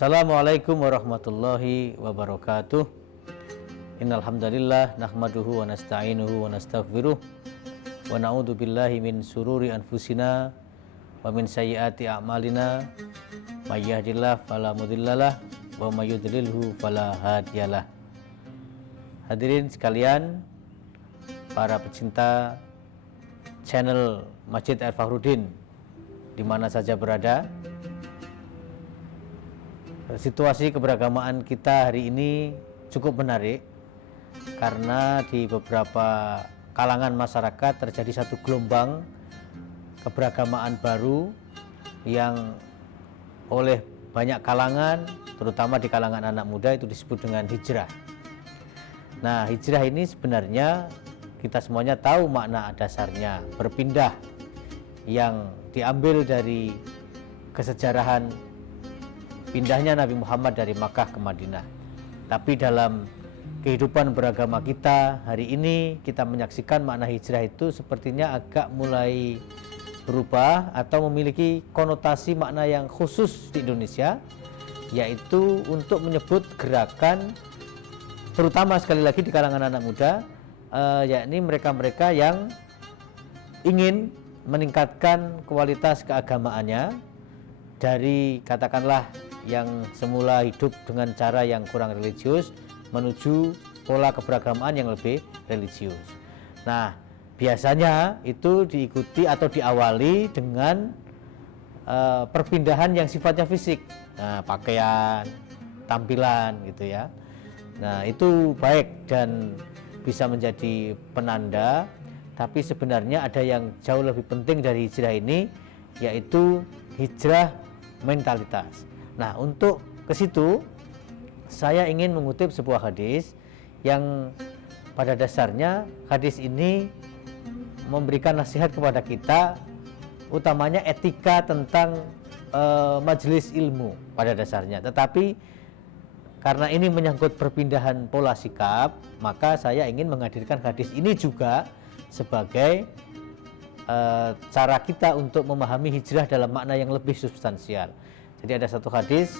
Assalamualaikum warahmatullahi wabarakatuh. Innal hamdalillah nahmaduhu wa nasta'inuhu wa nastaghfiruh wa na'udzu billahi min sururi anfusina wa min sayyiati a'malina may yahdihillahu fala mudhillalah wa may yudlilhu fala hadiyalah. Hadirin sekalian, para pecinta channel Masjid Air Fakhruddin di mana saja berada, situasi keberagamaan kita hari ini cukup menarik karena di beberapa kalangan masyarakat terjadi satu gelombang keberagamaan baru yang oleh banyak kalangan, terutama di kalangan anak muda, itu disebut dengan hijrah. Nah, hijrah ini sebenarnya kita semuanya tahu makna dasarnya, berpindah, yang diambil dari kesejarahan pindahnya Nabi Muhammad dari Makkah ke Madinah. Tapi dalam kehidupan beragama kita hari ini, kita menyaksikan makna hijrah itu sepertinya agak mulai berubah atau memiliki konotasi makna yang khusus di Indonesia, yaitu untuk menyebut gerakan, terutama sekali lagi di kalangan anak muda, yakni mereka-mereka yang ingin meningkatkan kualitas keagamaannya dari, katakanlah, yang semula hidup dengan cara yang kurang religius menuju pola keberagamaan yang lebih religius. Nah, biasanya itu diikuti atau diawali dengan perpindahan yang sifatnya fisik, pakaian, tampilan gitu ya. Nah, itu baik dan bisa menjadi penanda, tapi sebenarnya ada yang jauh lebih penting dari hijrah ini, yaitu hijrah mentalitas. Nah, untuk ke situ saya ingin mengutip sebuah hadis yang pada dasarnya hadis ini memberikan nasihat kepada kita, utamanya etika tentang majelis ilmu pada dasarnya. Tetapi karena ini menyangkut perpindahan pola sikap, maka saya ingin menghadirkan hadis ini juga sebagai cara kita untuk memahami hijrah dalam makna yang lebih substansial. Jadi ada satu hadis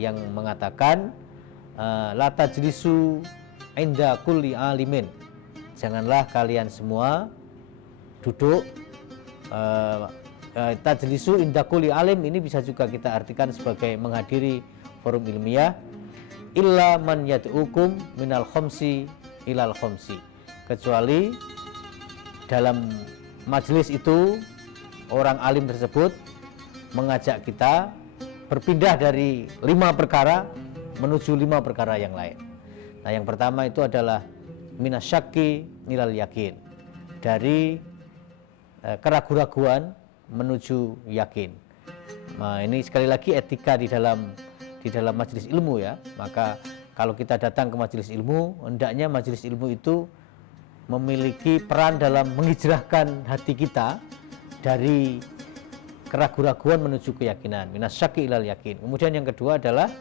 yang mengatakan, la tajlisu inda kulli alimin, janganlah kalian semua duduk, tajlisu inda kulli alim ini bisa juga kita artikan sebagai menghadiri forum ilmiah, illa man yad'ukum minal khomsi ilal khomsi, kecuali dalam majelis itu orang alim tersebut mengajak kita berpindah dari 5 perkara menuju 5 perkara yang lain. Nah, yang pertama itu adalah minasyaki ilal yakin, dari keraguan-raguan menuju yakin. Nah, ini sekali lagi etika di dalam majelis ilmu ya. Maka kalau kita datang ke majelis ilmu, hendaknya majelis ilmu itu memiliki peran dalam menghijrahkan hati kita dari keraguan-raguan menuju keyakinan, minasyaki ilal yakin. Kemudian yang kedua adalah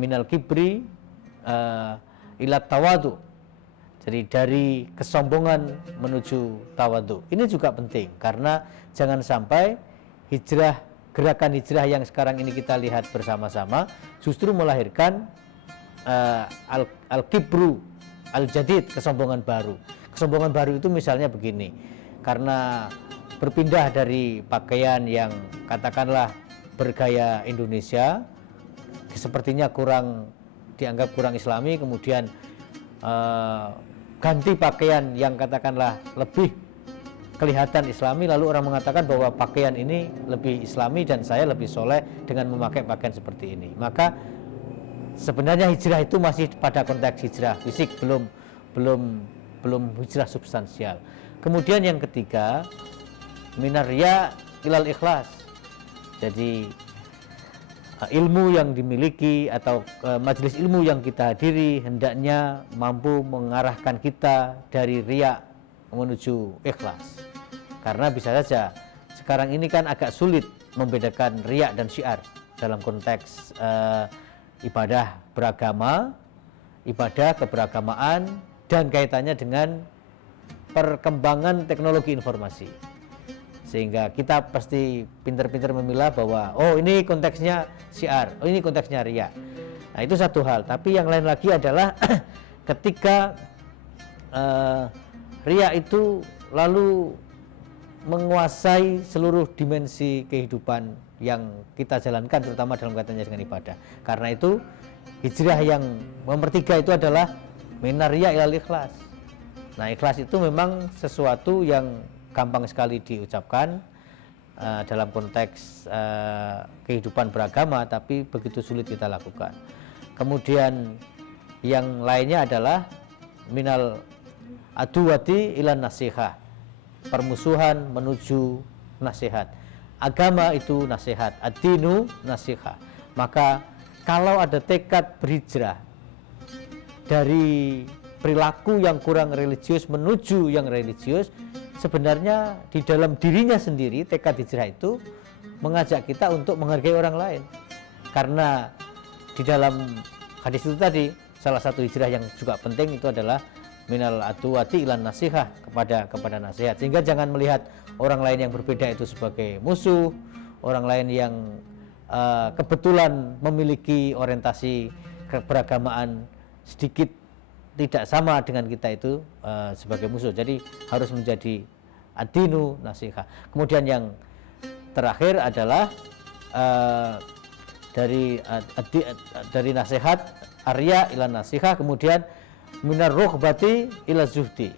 minal kibri ilat tawadu, jadi dari kesombongan menuju tawadu. Ini juga penting karena jangan sampai gerakan hijrah yang sekarang ini kita lihat bersama-sama justru melahirkan al-kibru al-jadid, kesombongan baru. Kesombongan baru itu misalnya begini, karena berpindah dari pakaian yang katakanlah bergaya Indonesia, sepertinya dianggap kurang islami, kemudian ganti pakaian yang katakanlah lebih kelihatan islami, lalu orang mengatakan bahwa pakaian ini lebih islami dan saya lebih soleh dengan memakai pakaian seperti ini. Maka sebenarnya hijrah itu masih pada konteks hijrah fisik, belum hijrah substansial. Kemudian yang ketiga, minarya ilal ikhlas, jadi ilmu yang dimiliki atau majelis ilmu yang kita hadiri hendaknya mampu mengarahkan kita dari riya menuju ikhlas. Karena bisa saja sekarang ini kan agak sulit membedakan riya dan syiar dalam konteks ibadah beragama, ibadah keberagamaan, dan kaitannya dengan perkembangan teknologi informasi. sehingga kita pasti pinter-pinter memilah bahwa oh ini konteksnya syiar, oh ini konteksnya riya. Nah itu satu hal. Tapi yang lain lagi adalah ketika riya itu lalu menguasai seluruh dimensi kehidupan yang kita jalankan, terutama dalam kaitannya dengan ibadah. Karena itu hijrah yang nomor 3 itu adalah minar riya ilal ikhlas. Nah ikhlas itu memang sesuatu yang gampang sekali diucapkan dalam konteks kehidupan beragama, tapi begitu sulit kita lakukan. Kemudian yang lainnya adalah minal aduwati ilan nasihah, permusuhan menuju nasihat. Agama itu nasihat, ad-dinu nasihah. Maka kalau ada tekad berhijrah dari perilaku yang kurang religius menuju yang religius, sebenarnya di dalam dirinya sendiri tekad hijrah itu mengajak kita untuk menghargai orang lain. Karena di dalam hadis itu tadi, salah satu hijrah yang juga penting itu adalah minal aduwati ilan nasihah, kepada nasihat. Sehingga jangan melihat orang lain yang berbeda itu sebagai musuh, orang lain yang kebetulan memiliki orientasi keberagamaan sedikit tidak sama dengan kita itu sebagai musuh. Jadi harus menjadi ad-dinu nasihah. Kemudian yang terakhir adalah dari nasihat arya ila nasihah, kemudian minar rughbati ila zuhdi,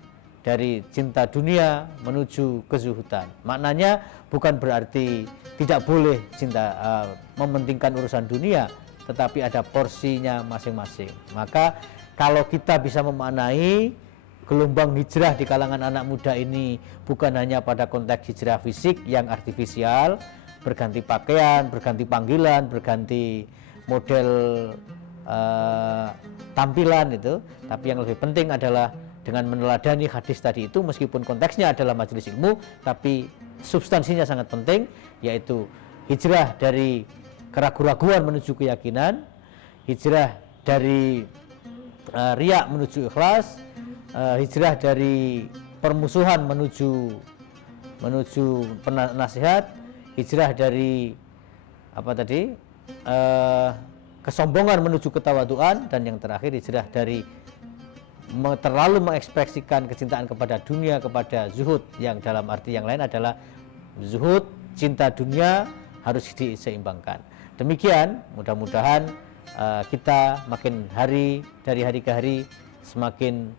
dari cinta dunia menuju kezuhudan. Maknanya bukan berarti tidak boleh cinta mementingkan urusan dunia, tetapi ada porsinya masing-masing. Maka kalau kita bisa memaknai gelombang hijrah di kalangan anak muda ini bukan hanya pada konteks hijrah fisik yang artifisial, berganti pakaian, berganti panggilan, berganti model tampilan itu, tapi yang lebih penting adalah dengan meneladani hadis tadi itu, meskipun konteksnya adalah majelis ilmu, tapi substansinya sangat penting, yaitu hijrah dari keraguan-raguan menuju keyakinan, hijrah dari riya menuju ikhlas, hijrah dari permusuhan menuju nasihat, hijrah dari kesombongan menuju ketawaduan, dan yang terakhir hijrah dari terlalu mengekspresikan kecintaan kepada dunia, kepada zuhud, yang dalam arti yang lain adalah zuhud, cinta dunia harus diseimbangkan. Demikian, mudah-mudahan kita makin hari dari hari ke hari semakin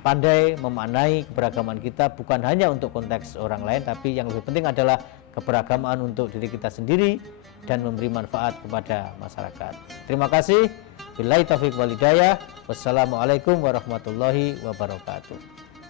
pandai memaknai keberagaman kita, bukan hanya untuk konteks orang lain, tapi yang lebih penting adalah keberagamaan untuk diri kita sendiri dan memberi manfaat kepada masyarakat. Terima kasih. Billahi taufiq wal hidayah. Wassalamualaikum warahmatullahi wabarakatuh.